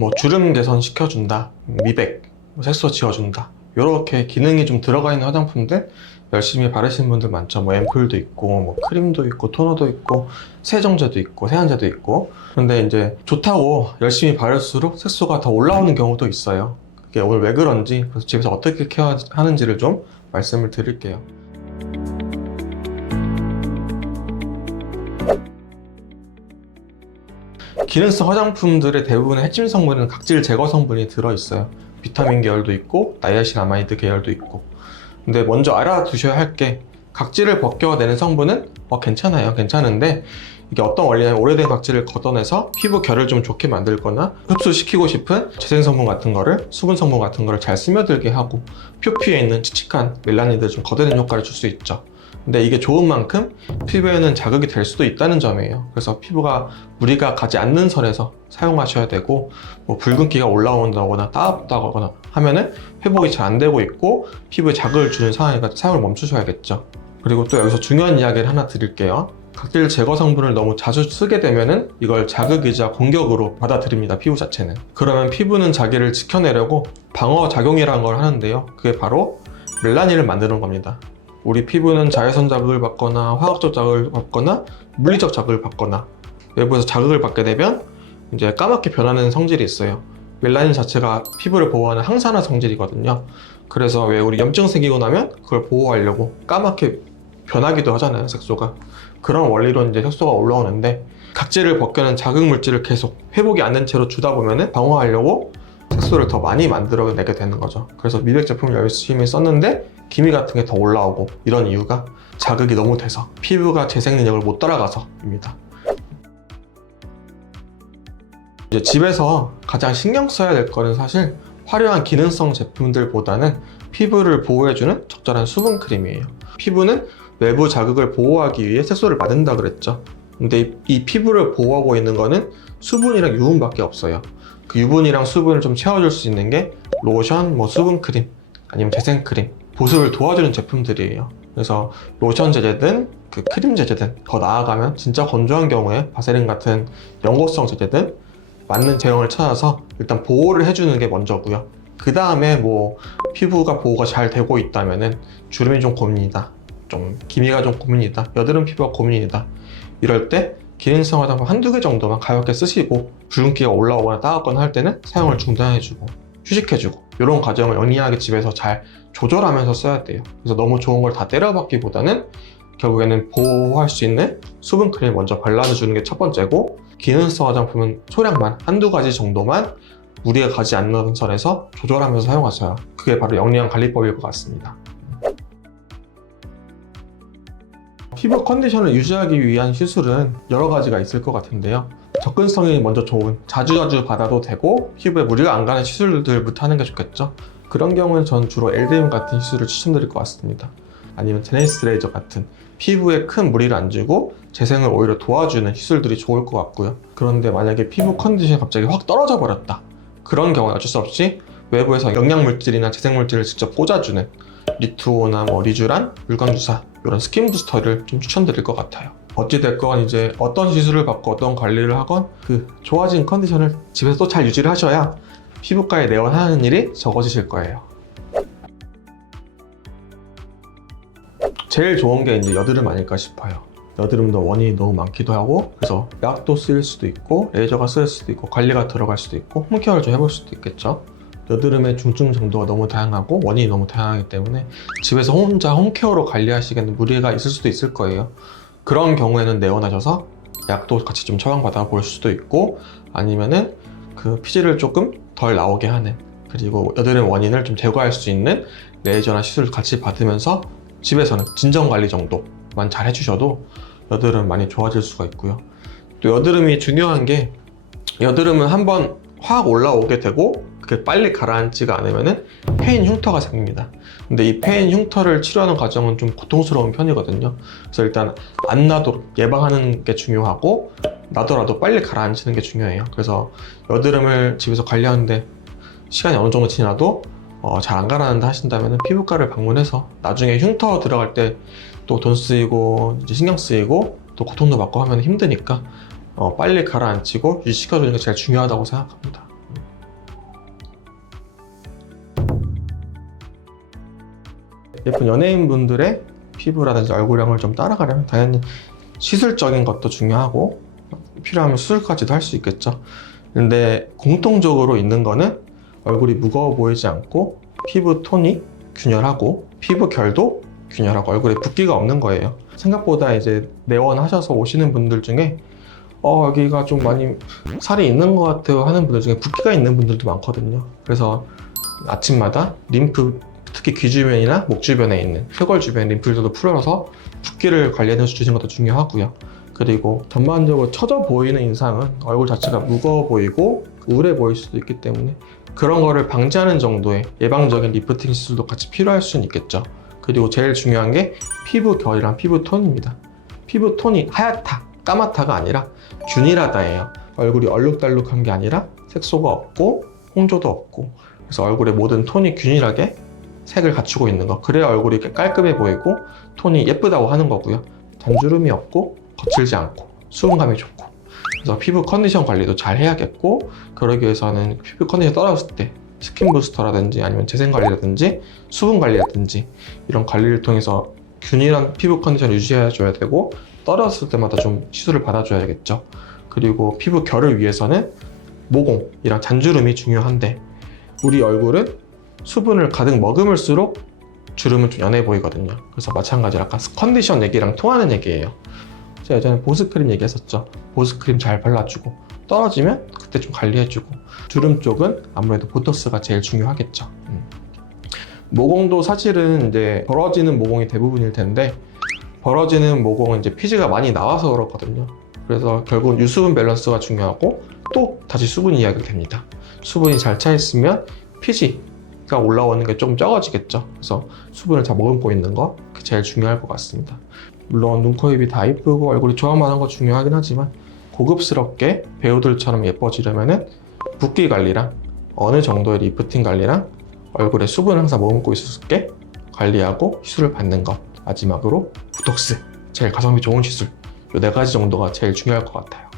뭐 주름 개선 시켜준다, 미백, 색소 지워준다, 이렇게 기능이 좀 들어가 있는 화장품들 열심히 바르시는 분들 많죠. 뭐 앰플도 있고, 뭐 크림도 있고, 토너도 있고, 세정제도 있고, 세안제도 있고. 근데 이제 좋다고 열심히 바를수록 색소가 더 올라오는 경우도 있어요. 그게 오늘 왜 그런지, 그래서 집에서 어떻게 케어하는지를 좀 말씀을 드릴게요. 기능성 화장품들의 대부분의 핵심 성분은 각질 제거 성분이 들어있어요. 비타민 계열도 있고, 나이아신아마이드 계열도 있고. 근데 먼저 알아두셔야 할 게, 각질을 벗겨내는 성분은 괜찮아요. 괜찮은데 이게 어떤 원리냐면, 오래된 각질을 걷어내서 피부 결을 좀 좋게 만들거나 흡수시키고 싶은 재생 성분 같은 거를, 수분 성분 같은 거를 잘 스며들게 하고 표피에 있는 칙칙한 멜라닌들을 좀 걷어내는 효과를 줄 수 있죠. 근데 이게 좋은 만큼 피부에는 자극이 될 수도 있다는 점이에요. 그래서 피부가 무리가 가지 않는 선에서 사용하셔야 되고, 뭐 붉은기가 올라온다거나 따갑다거나 하면은 회복이 잘 안 되고 있고 피부에 자극을 주는 상황이니까 사용을 멈추셔야겠죠. 그리고 또 여기서 중요한 이야기를 하나 드릴게요. 각질 제거 성분을 너무 자주 쓰게 되면은 이걸 자극이자 공격으로 받아들입니다. 피부 자체는. 그러면 피부는 자기를 지켜내려고 방어 작용이라는 걸 하는데요. 그게 바로 멜라닌을 만드는 겁니다. 우리 피부는 자외선 자극을 받거나 화학적 자극을 받거나 물리적 자극을 받거나 외부에서 자극을 받게 되면 이제 까맣게 변하는 성질이 있어요. 멜라닌 자체가 피부를 보호하는 항산화 성질이거든요. 그래서 왜 우리 염증 생기고 나면 그걸 보호하려고 까맣게 변하기도 하잖아요, 색소가. 그런 원리로 이제 색소가 올라오는데, 각질을 벗겨낸 자극 물질을 계속 회복이 안 된 채로 주다 보면은 방어하려고 색소를 더 많이 만들어내게 되는 거죠. 그래서 미백 제품을 열심히 썼는데 기미 같은 게 더 올라오고, 이런 이유가 자극이 너무 돼서 피부가 재생 능력을 못 따라가서입니다. 이제 집에서 가장 신경 써야 될 거는 사실 화려한 기능성 제품들보다는 피부를 보호해주는 적절한 수분 크림이에요. 피부는 외부 자극을 보호하기 위해 색소를 만든다 그랬죠. 근데 이 피부를 보호하고 있는 거는 수분이랑 유분밖에 없어요. 그 유분이랑 수분을 좀 채워줄 수 있는 게 로션, 뭐 수분 크림, 아니면 재생 크림, 보습을 도와주는 제품들이에요. 그래서 로션 제제든 그 크림 제제든, 더 나아가면 진짜 건조한 경우에 바세린 같은 연고성 제제든 맞는 제형을 찾아서 일단 보호를 해주는 게 먼저고요. 그 다음에 뭐 피부가 보호가 잘 되고 있다면은 주름이 좀 고민이다, 좀 기미가 좀 고민이다, 여드름 피부가 고민이다, 이럴 때 기능성 화장품 한두 개 정도만 가볍게 쓰시고 붉은기가 올라오거나 따갑거나 할 때는 사용을 중단해주고 휴식해주고, 이런 과정을 영리하게 집에서 잘 조절하면서 써야 돼요. 그래서 너무 좋은 걸 다 때려박기보다는 결국에는 보호할 수 있는 수분 크림 먼저 발라주는 게 첫 번째고, 기능성 화장품은 소량만, 한두 가지 정도만 무리가 가지 않는 선에서 조절하면서 사용하셔야, 그게 바로 영리한 관리법일 것 같습니다. 피부 컨디션을 유지하기 위한 시술은 여러 가지가 있을 것 같은데요. 접근성이 먼저 좋은, 자주자주 받아도 되고 피부에 무리가 안 가는 시술들부터 하는 게 좋겠죠. 그런 경우는 전 주로 LDM 같은 시술을 추천드릴 것 같습니다. 아니면 제네시스 레이저 같은 피부에 큰 무리를 안 주고 재생을 오히려 도와주는 시술들이 좋을 것 같고요. 그런데 만약에 피부 컨디션이 갑자기 확 떨어져 버렸다, 그런 경우는 어쩔 수 없이 외부에서 영양물질이나 재생물질을 직접 꽂아주는 리투오나 뭐 리쥬란, 물광주사, 이런 스킨 부스터를 좀 추천드릴 것 같아요. 어찌됐건 이제 어떤 시술을 받고 어떤 관리를 하건 그 좋아진 컨디션을 집에서 또 잘 유지를 하셔야 피부과에 내원하는 일이 적어지실 거예요. 제일 좋은 게 이제 여드름 아닐까 싶어요. 여드름도 원인이 너무 많기도 하고, 그래서 약도 쓰일 수도 있고 레이저가 쓰일 수도 있고 관리가 들어갈 수도 있고 홈케어를 좀 해볼 수도 있겠죠. 여드름의 중증 정도가 너무 다양하고 원인이 너무 다양하기 때문에 집에서 혼자 홈케어로 관리하시기에는 무리가 있을 수도 있을 거예요. 그런 경우에는 내원하셔서 약도 같이 좀 처방받아 볼 수도 있고, 아니면은 그 피지를 조금 덜 나오게 하는, 그리고 여드름 원인을 좀 제거할 수 있는 레이저나 시술을 같이 받으면서 집에서는 진정관리 정도만 잘 해주셔도 여드름 많이 좋아질 수가 있고요. 또 여드름이 중요한 게, 여드름은 한번 확 올라오게 되고 그게 빨리 가라앉지가 않으면은 폐인 흉터가 생깁니다. 근데 이 폐인 흉터를 치료하는 과정은 좀 고통스러운 편이거든요. 그래서 일단 안 나도록 예방하는 게 중요하고, 나더라도 빨리 가라앉히는 게 중요해요. 그래서 여드름을 집에서 관리하는데 시간이 어느 정도 지나도 잘 안 가라앉는다 하신다면 피부과를 방문해서 나중에 흉터 들어갈 때 또 돈 쓰이고 이제 신경 쓰이고 또 고통도 받고 하면 힘드니까 빨리 가라앉히고 유지시켜주는 게 제일 중요하다고 생각합니다. 예쁜 연예인분들의 피부라든지 얼굴형을 좀 따라가려면 당연히 시술적인 것도 중요하고 필요하면 수술까지도 할 수 있겠죠. 근데 공통적으로 있는 거는 얼굴이 무거워 보이지 않고 피부 톤이 균열하고 피부 결도 균열하고 얼굴에 붓기가 없는 거예요. 생각보다 이제 내원하셔서 오시는 분들 중에 여기가 좀 많이 살이 있는 것 같아요 하는 분들 중에 붓기가 있는 분들도 많거든요. 그래서 아침마다 림프, 특히 귀 주변이나 목 주변에 있는 쇄골 주변 림프들도 풀어서 붓기를 관리해 주시는 것도 중요하고요. 그리고 전반적으로 처져 보이는 인상은 얼굴 자체가 무거워 보이고 우울해 보일 수도 있기 때문에 그런 거를 방지하는 정도의 예방적인 리프팅 시술도 같이 필요할 수는 있겠죠. 그리고 제일 중요한 게 피부 결이랑 피부 톤입니다. 피부 톤이 하얗다, 까맣다가 아니라 균일하다예요. 얼굴이 얼룩달룩한 게 아니라 색소가 없고 홍조도 없고, 그래서 얼굴의 모든 톤이 균일하게 색을 갖추고 있는 거, 그래야 얼굴이 이렇게 깔끔해 보이고 톤이 예쁘다고 하는 거고요. 잔주름이 없고 거칠지 않고 수분감이 좋고, 그래서 피부 컨디션 관리도 잘 해야겠고, 그러기 위해서는 피부 컨디션이 떨어졌을 때 스킨 부스터라든지 아니면 재생 관리라든지 수분 관리라든지 이런 관리를 통해서 균일한 피부 컨디션을 유지해줘야 되고, 떨어졌을 때마다 좀 시술을 받아줘야겠죠. 그리고 피부 결을 위해서는 모공이랑 잔주름이 중요한데, 우리 얼굴은 수분을 가득 머금을수록 주름은 좀 연해 보이거든요. 그래서 마찬가지로 아까 컨디션 얘기랑 통하는 얘기예요. 제가 예전에 보습크림 얘기했었죠. 보습크림 잘 발라주고 떨어지면 그때 좀 관리해주고, 주름 쪽은 아무래도 보톡스가 제일 중요하겠죠. 모공도 사실은 이제 벌어지는 모공이 대부분일 텐데, 벌어지는 모공은 이제 피지가 많이 나와서 그렇거든요. 그래서 결국은 유수분 밸런스가 중요하고 또 다시 수분 이야기가 됩니다. 수분이 잘 차 있으면 피지가 올라오는 게 좀 적어지겠죠. 그래서 수분을 잘 머금고 있는 거 제일 중요할 것 같습니다. 물론 눈, 코, 입이 다 이쁘고 얼굴이 조화만한 거 중요하긴 하지만 고급스럽게 배우들처럼 예뻐지려면은 붓기 관리랑 어느 정도의 리프팅 관리랑 얼굴에 수분을 항상 머금고 있을 수 있게 관리하고 시술을 받는 것, 마지막으로 보톡스, 제일 가성비 좋은 시술, 이 4가지 정도가 제일 중요할 것 같아요.